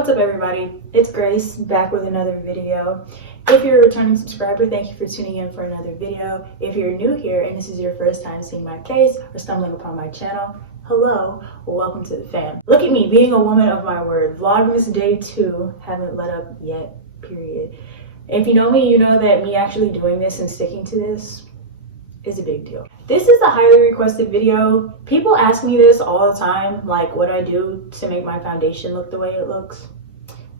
What's up everybody, it's Grace back with another video. If you're a returning subscriber, thank you for tuning in for another video. If you're new here and this is your first time seeing my face or stumbling upon my channel, hello, welcome to the fam. Look at me being a woman of my word. Vlogmas day 2, haven't let up yet, period. If you know me, you know that me actually doing this and sticking to this is a big deal. This is a highly requested video. People ask me this all the time, like what I do to make my foundation look the way it looks.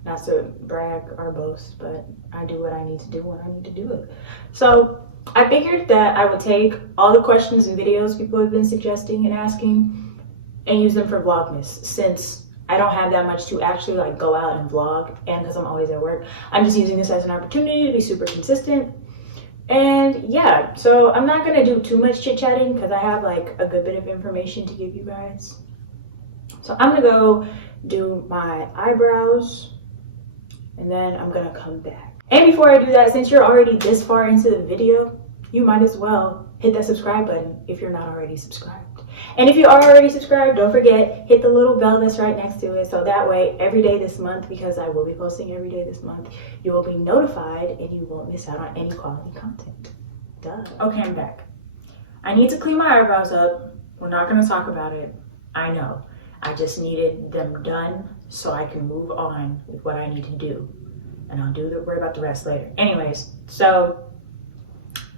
Not to brag or boast, but I do what I need to do when I need to do it. So I figured that I would take all the questions and videos people have been suggesting and asking and use them for Vlogmas, since I don't have that much to actually like go out and vlog, and because I'm always at work, I'm just using this as an opportunity to be super consistent. And yeah, so I'm not gonna do too much chit-chatting because I have like a good bit of information to give you guys. So I'm gonna go do my eyebrows and then I'm gonna come back. And before I do that, since you're already this far into the video, you might as well hit that subscribe button if you're not already subscribed. And if you are already subscribed, don't forget, hit the little bell that's right next to it, so that way every day this month, because I will be posting every day this month, you will be notified and you won't miss out on any quality content. Duh. Okay, I'm back. I need to clean my eyebrows up. We're not going to talk about it. I know. I just needed them done so I can move on with what I need to do. And I'll worry about the rest later. Anyways, so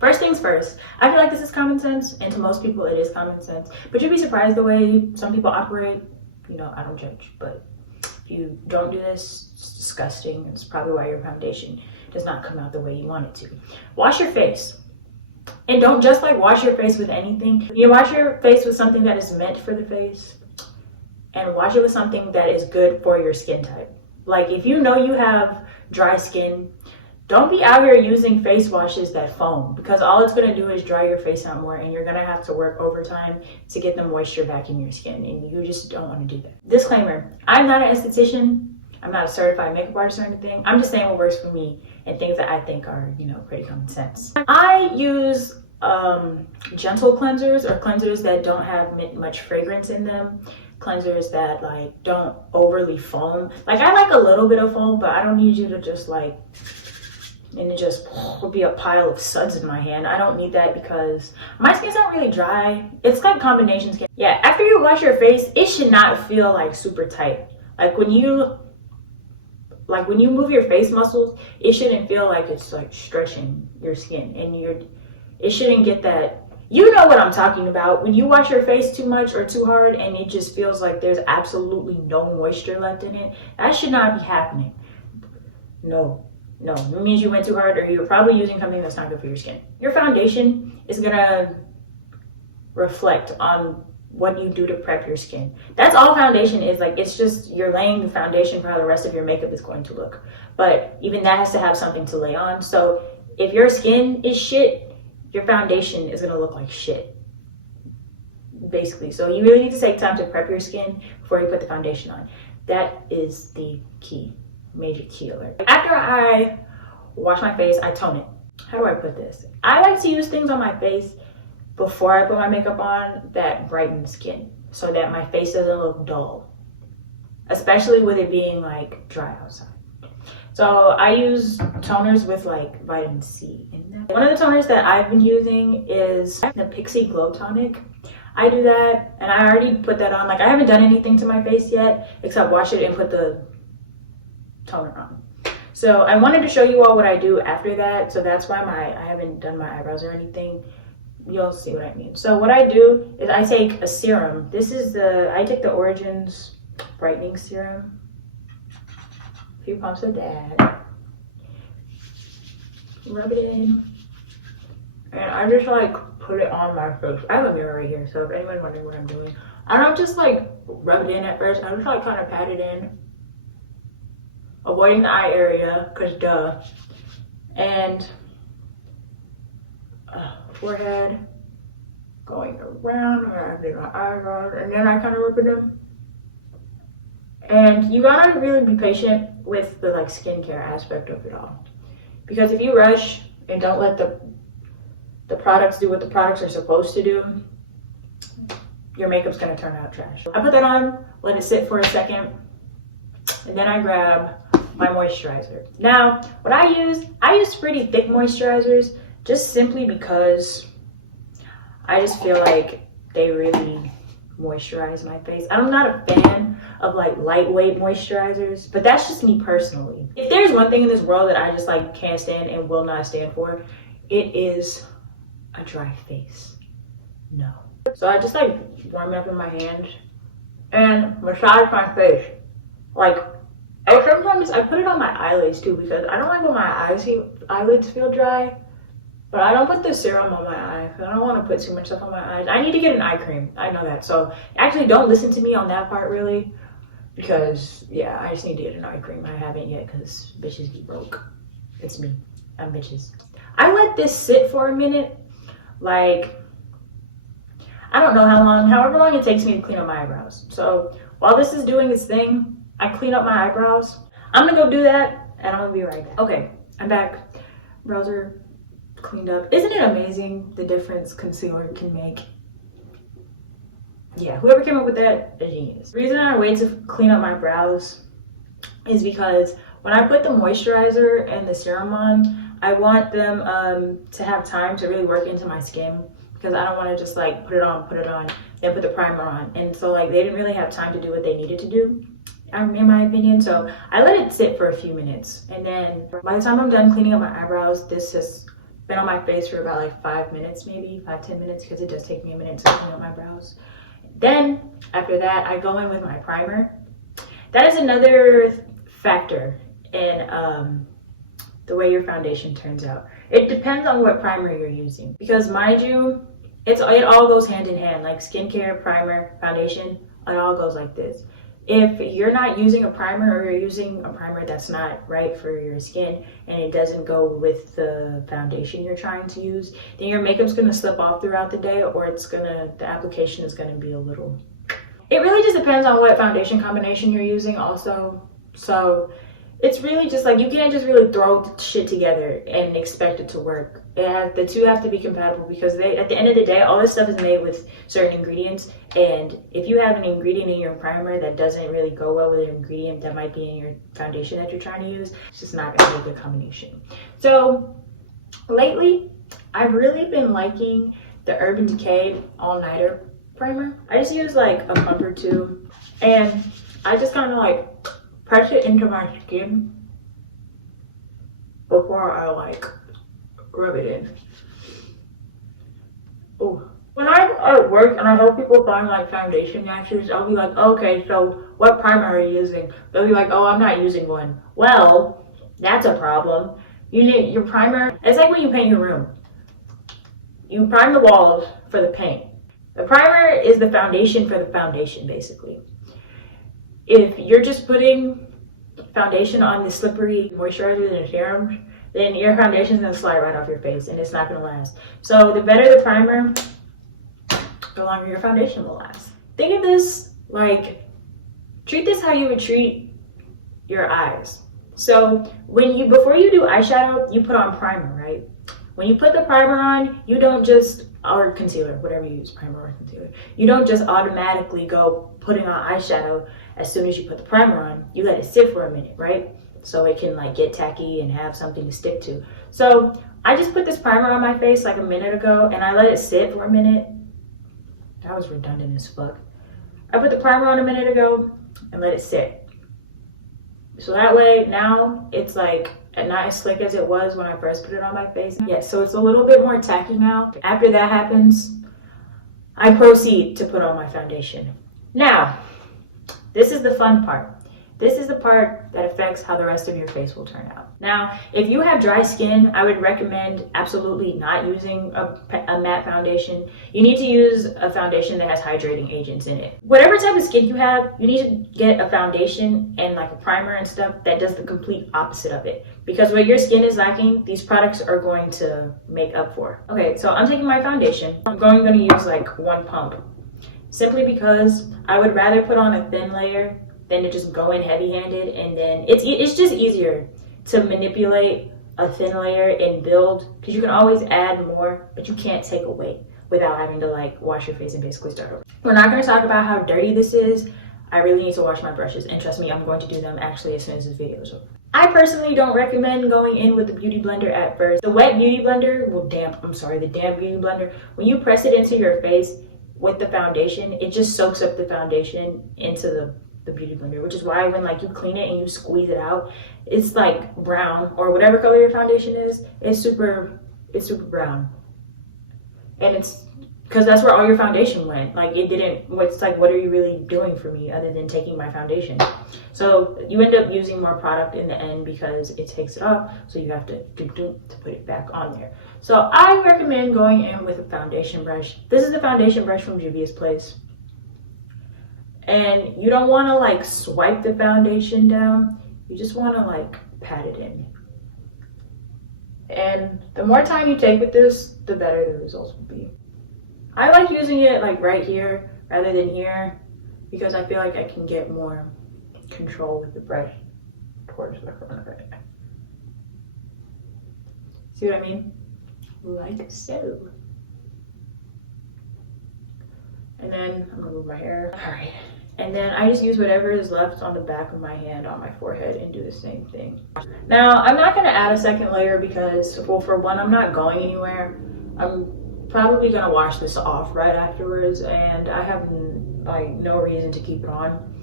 first things first, I feel like this is common sense, and to most people it is common sense, but you'd be surprised the way some people operate. You know, I don't judge, but if you don't do this, it's disgusting. It's probably why your foundation does not come out the way you want it to. Wash your face. And don't just like wash your face with anything. You wash your face with something that is meant for the face, and wash it with something that is good for your skin type. Like if you know you have dry skin, don't be out here using face washes that foam, because all it's going to do is dry your face out more, and you're going to have to work overtime to get the moisture back in your skin, and you just don't want to do that. Disclaimer, I'm not an esthetician. I'm not a certified makeup artist or anything. I'm just saying what works for me and things that I think are, you know, pretty common sense. I use gentle cleansers, or cleansers that don't have much fragrance in them. Cleansers that like don't overly foam. Like I like a little bit of foam, but I don't need you to just like, and it just would be a pile of suds in my hand. I don't need that because my skin's not really dry. It's like combination skin. Yeah, after you wash your face, it should not feel like super tight. Like when you move your face muscles, it shouldn't feel like it's like stretching your skin, and it shouldn't get that. You know what I'm talking about. When you wash your face too much or too hard and it just feels like there's absolutely no moisture left in it, that should not be happening. No, it means you went too hard, or you're probably using something that's not good for your skin. Your foundation is gonna reflect on what you do to prep your skin. That's all foundation is. Like, it's just you're laying the foundation for how the rest of your makeup is going to look. But even that has to have something to lay on. So if your skin is shit, your foundation is gonna look like shit, basically. So you really need to take time to prep your skin before you put the foundation on. That is the key. Major key alert. After I wash my face, I tone it. How do I put this? I like to use things on my face before I put my makeup on that brighten skin, so that my face doesn't look dull, especially with it being like dry outside. So I use toners with like vitamin C in them. One of the toners that I've been using is the Pixie Glow Tonic. I do that, and I already put that on. Like I haven't done anything to my face yet except wash it and put the toner on. So I wanted to show you all what I do after that. So that's why I haven't done my eyebrows or anything. You'll see what I mean. So what I do is I take a serum. I take the Origins brightening serum. A few pumps of that. Rub it in. And I just like put it on my face. I have a mirror right here, so if anyone's wondering what I'm doing, I don't just like rub it in at first. I just like kind of pat it in, avoiding the eye area, cause duh. And forehead, going around, I do my eyebrows, and then I kind of rub it in. And you gotta really be patient with the like skincare aspect of it all, because if you rush and don't let the products do what the products are supposed to do, your makeup's gonna turn out trash. I put that on, let it sit for a second, and then I grab my moisturizer. Now, what I use pretty thick moisturizers just simply because I just feel like they really moisturize my face. I'm not a fan of like lightweight moisturizers, but that's just me personally. If there's one thing in this world that I just like can't stand and will not stand for, it is a dry face. No. So I just like warm it up in my hand and massage my face. Like, and sometimes I put it on my eyelids too, because I don't like when my eyelids feel dry. But I don't put the serum on my eyes. I don't want to put too much stuff on my eyes. I need to get an eye cream. I know that. So actually don't listen to me on that part really. Because yeah, I just need to get an eye cream. I haven't yet because bitches be broke. It's me. I'm bitches. I let this sit for a minute. Like, I don't know how long, however long it takes me to clean up my eyebrows. So while this is doing its thing, I clean up my eyebrows. I'm gonna go do that and I'm gonna be right back. Okay, I'm back. Brows are cleaned up. Isn't it amazing the difference concealer can make? Yeah, whoever came up with that, a genius. The reason I wait to clean up my brows is because when I put the moisturizer and the serum on, I want them to have time to really work into my skin, because I don't want to just like put it on, then put the primer on. And so like they didn't really have time to do what they needed to do, in my opinion. So I let it sit for a few minutes. And then by the time I'm done cleaning up my eyebrows, this has been on my face for about like 5 minutes, maybe 5-10 minutes, because it does take me a minute to clean up my brows. Then after that, I go in with my primer. That is another factor in the way your foundation turns out. It depends on what primer you're using, because mind you, it all goes hand in hand. Like skincare, primer, foundation, it all goes like this. If you're not using a primer, or you're using a primer that's not right for your skin and it doesn't go with the foundation you're trying to use, then your makeup's gonna slip off throughout the day, or the application is gonna be a little. It really just depends on what foundation combination you're using also. So it's really just like, you can't just really throw shit together and expect it to work. The two have to be compatible, because at the end of the day, all this stuff is made with certain ingredients. And if you have an ingredient in your primer that doesn't really go well with an ingredient that might be in your foundation that you're trying to use, it's just not gonna be a good combination. So lately, I've really been liking the Urban Decay All Nighter primer. I just use like a pump or two, and I just kind of like press it into my skin before I like rub it in. Oh, when I'm at work and I help people find like foundation matches, I'll be like, okay, so what primer are you using? They'll be like, oh, I'm not using one. Well, that's a problem. You need your primer. It's like when you paint your room. You prime the walls for the paint. The primer is the foundation for the foundation, basically. If you're just putting foundation on the slippery moisturizers and serums, then your foundation is going to slide right off your face and it's not going to last. So the better the primer, the longer your foundation will last. Think of this like, treat this how you would treat your eyes. So before you do eyeshadow, you put on primer, right? When you put the primer on, you don't just, or concealer, whatever you use, primer or concealer, you don't just automatically go putting on eyeshadow as soon as you put the primer on. You let it sit for a minute, right? So it can like get tacky and have something to stick to. So I just put this primer on my face like a minute ago, and I let it sit for a minute. That was redundant as fuck. I put the primer on a minute ago and let it sit. So that way now it's like not as slick as it was when I first put it on my face. Yeah, so it's a little bit more tacky now. After that happens, I proceed to put on my foundation. Now, this is the fun part. This is the part that affects how the rest of your face will turn out. Now, if you have dry skin, I would recommend absolutely not using a matte foundation. You need to use a foundation that has hydrating agents in it. Whatever type of skin you have, you need to get a foundation and like a primer and stuff that does the complete opposite of it. Because what your skin is lacking, these products are going to make up for. Okay, so I'm taking my foundation. I'm going to use like one pump. Simply because I would rather put on a thin layer than to just go in heavy-handed, and then it's just easier to manipulate a thin layer and build, because you can always add more, but you can't take away without having to like wash your face and basically start over. We're not going to talk about how dirty this is. I really need to wash my brushes, and trust me, I'm going to do them actually as soon as this video is over. I personally don't recommend going in with the beauty blender at first. The wet beauty blender will the damp beauty blender, when you press it into your face with the foundation, it just soaks up the foundation into the beauty blender, which is why when like you clean it and you squeeze it out, it's like brown, or whatever color your foundation is, it's super brown. And it's because that's where all your foundation went. Like it didn't, it's like, what are you really doing for me other than taking my foundation? So you end up using more product in the end because it takes it off, so you have to put it back on there. So I recommend going in with a foundation brush. This is the foundation brush from Juvia's Place. And you don't want to like swipe the foundation down, you just want to like pat it in. And the more time you take with this, the better the results will be. I like using it like right here rather than here because I feel like I can get more control with the brush towards the front of it. See what I mean? Like so. And then I'm gonna move my hair. All right. And then I just use whatever is left on the back of my hand on my forehead and do the same thing. Now, I'm not gonna add a second layer because, well, for one, I'm not going anywhere. I'm probably gonna wash this off right afterwards, and I have like no reason to keep it on.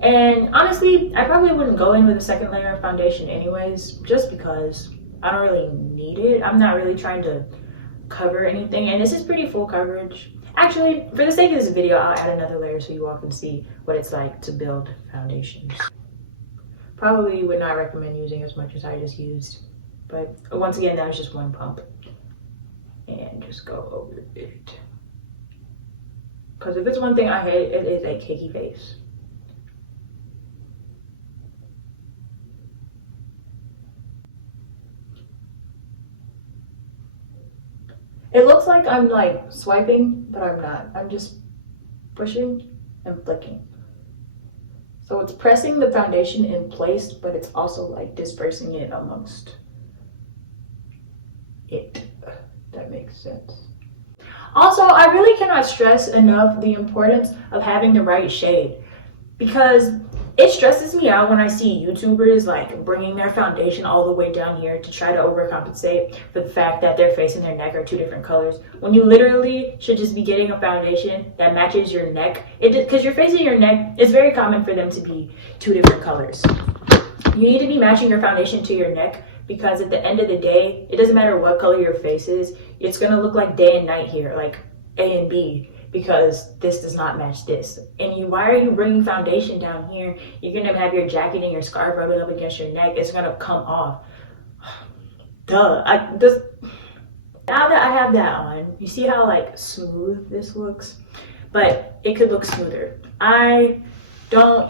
And honestly, I probably wouldn't go in with a second layer of foundation anyways, just because I don't really need it. I'm not really trying to cover anything, and this is pretty full coverage. Actually, for the sake of this video, I'll add another layer so you all can see what it's like to build foundations. Probably would not recommend using as much as I just used, but once again, that was just one pump. And just go over it. Because if it's one thing I hate, it is a cakey face. It looks like I'm like swiping, but I'm not. I'm just pushing and flicking. So it's pressing the foundation in place, but it's also like dispersing it amongst it. That makes sense. Also, I really cannot stress enough the importance of having the right shade, because it stresses me out when I see YouTubers like bringing their foundation all the way down here to try to overcompensate for the fact that their face and their neck are two different colors, when you literally should just be getting a foundation that matches your neck. Because your face and your neck, it's very common for them to be two different colors. You need to be matching your foundation to your neck, because at the end of the day, it doesn't matter what color your face is, it's gonna look like day and night here, like A and B, because this does not match this. And why are you bringing foundation down here? You're gonna have your jacket and your scarf rubbing up against your neck, it's gonna come off. Duh. Now that I have that on, you see how like smooth this looks? But it could look smoother.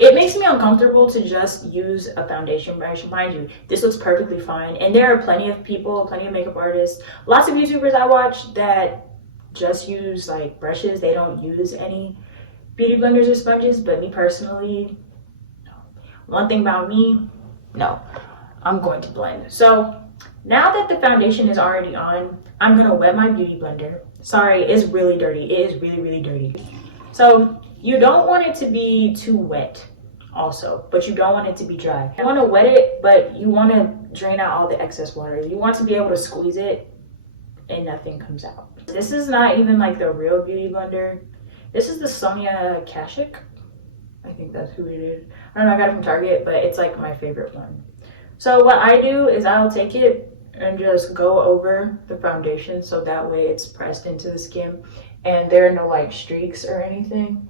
It makes me uncomfortable to just use a foundation brush. Mind you, this looks perfectly fine. And there are plenty of people, plenty of makeup artists, lots of YouTubers I watch that just use like brushes. They don't use any beauty blenders or sponges, but me personally, no. One thing about me, no, I'm going to blend. So now that the foundation is already on, I'm gonna wet my beauty blender. Sorry, it's really dirty. It is really, really dirty. So you don't want it to be too wet also, but you don't want it to be dry. You want to wet it, but you want to drain out all the excess water. You want to be able to squeeze it and nothing comes out. This is not even like the real beauty blender. This is the Sonia Kashuk. I think that's who it is. I don't know, I got it from Target, but it's like my favorite one. So what I do is I'll take it and just go over the foundation so that way it's pressed into the skin and there are no like streaks or anything.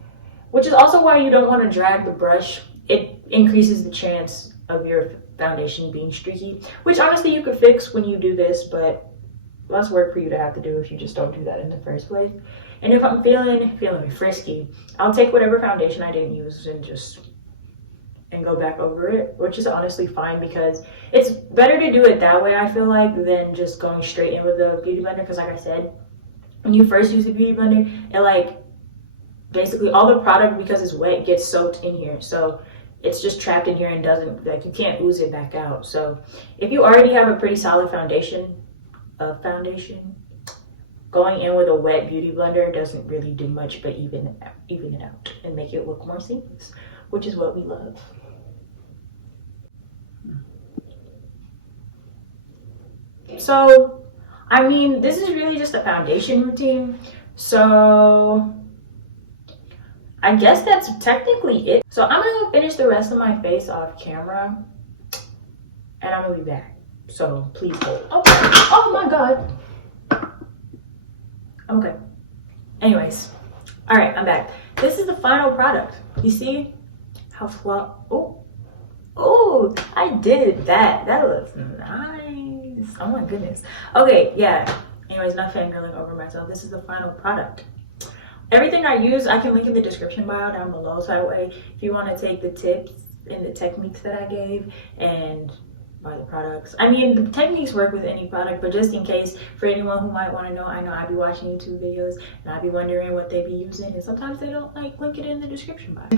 Which is also why you don't want to drag the brush. It increases the chance of your foundation being streaky, which honestly you could fix when you do this, but less work for you to have to do if you just don't do that in the first place. And if I'm feeling frisky, I'll take whatever foundation I didn't use and go back over it, which is honestly fine because it's better to do it that way, I feel like, than just going straight in with the beauty blender. Because like I said, when you first use the beauty blender, it like basically all the product, because it's wet, gets soaked in here, so it's just trapped in here and doesn't, like, you can't ooze it back out. So if you already have a pretty solid foundation, going in with a wet beauty blender doesn't really do much but even it out and make it look more seamless. which is what we love. So, I mean, this is really just a foundation routine. So, I guess that's technically it. So, I'm gonna finish the rest of my face off camera, and I'm gonna be back. So, please hold. Oh my God. Okay. Anyways, all right, I'm back. This is the final product. You see how oh, I did that. That looks nice. Oh my goodness. Okay, yeah. Anyways, not fangirling over myself. This is the final product. Everything I use, I can link in the description bio down below. So that way, if you want to take the tips and the techniques that I gave and buy the products. I mean, the techniques work with any product, but just in case, for anyone who might want to know, I know I be watching YouTube videos and I be wondering what they be using, and sometimes they don't like link it in the description box.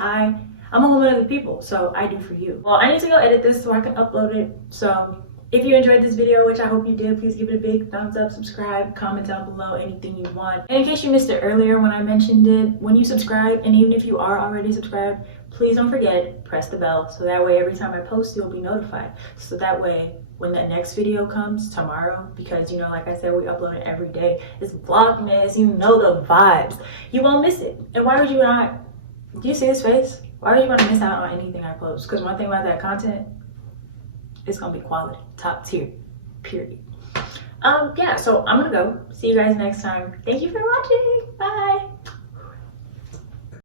I'm a woman of the people, so I do for you. Well, I need to go edit this so I can upload it. So if you enjoyed this video, which I hope you did, please give it a big thumbs up, subscribe, comment down below anything you want. And in case you missed it earlier when I mentioned it, when you subscribe, and even if you are already subscribed, please don't forget, press the bell, so that way every time I post, you'll be notified. So that way, when that next video comes tomorrow, because you know, like I said, we upload it every day. It's Vlogmas, you know the vibes. You won't miss it. And why would you not? Do you see his face? Why would you want to miss out on anything I post? Because one thing about that content, it's gonna be quality, top tier, period. Yeah, so I'm gonna go. See you guys next time. Thank you for watching. Bye.